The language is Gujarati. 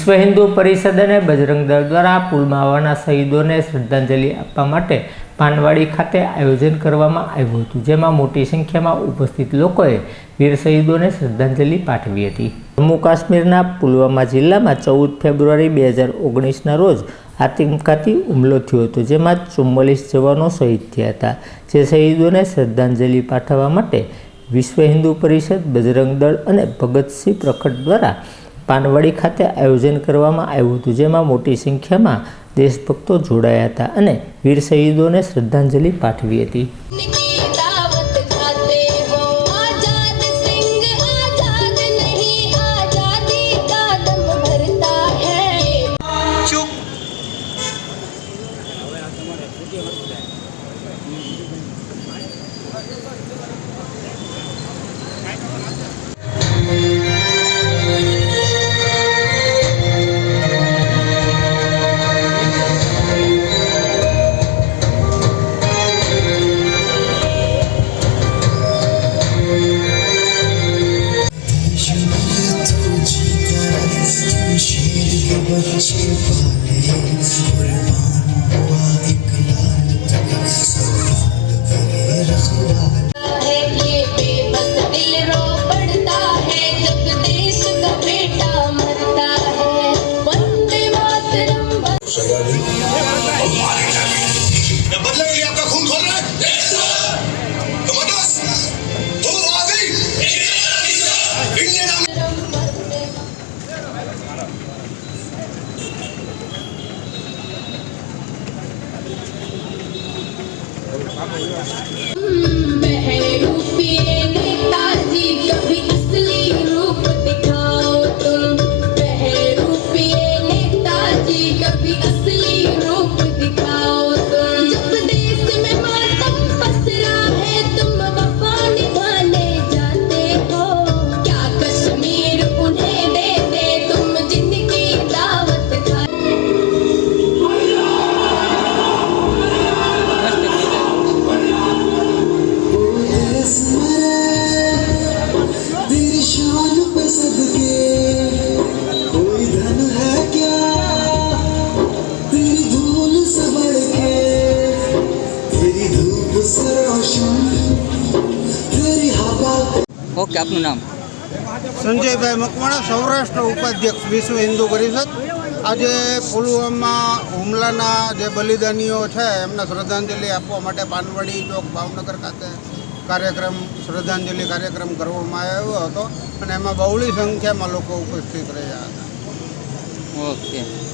વિશ્વ હિન્દુ પરિષદ અને બજરંગ દળ દ્વારા પુલવામાના શહીદોને શ્રદ્ધાંજલિ આપવા માટે પાનવાડી ખાતે આયોજન કરવામાં આવ્યું હતું, જેમાં મોટી સંખ્યામાં ઉપસ્થિત લોકોએ વીર શહીદોને શ્રદ્ધાંજલિ પાઠવી હતી. જમ્મુ કાશ્મીરના પુલવામા જિલ્લામાં ચૌદ ફેબ્રુઆરી બે હજાર ઓગણીસના રોજ આતંકવાદી હુમલો થયો હતો, જેમાં ચુમ્માલીસ જવાનો શહીદ થયા હતા, જે શહીદોને શ્રદ્ધાંજલિ પાઠવવા માટે વિશ્વ હિન્દુ પરિષદ, બજરંગ દળ અને ભગતસિંહ પ્રખટ દ્વારા પાનવાડી ખાતે આયોજન કરવામાં આવ્યું હતું, જેમાં મોટી સંખ્યામાં દેશભક્તો જોડાયા હતા અને વીર શહીદોને શ્રદ્ધાંજલિ પાઠવી હતી. بچے پالے قربان ہوا ایک لال تک سوال کرے رخوال شغالی I'm a real ઓકે આપનું નામ? સંજયભાઈ મકવાણા સૌરાષ્ટ્ર ઉપાધ્યક્ષ વિશ્વ હિન્દુ પરિષદ. આજે પુલવામા હુમલાના જે બલિદાનીઓ છે એમને શ્રદ્ધાંજલિ આપવા માટે પાનવડી ચોક ભાવનગર ખાતે કાર્યક્રમ શ્રદ્ધાંજલિ કાર્યક્રમ કરવામાં આવ્યો હતો. અને એમાં બહુલી સંખ્યામાં લોકો ઉપસ્થિત રહ્યા હતા. ઓકે.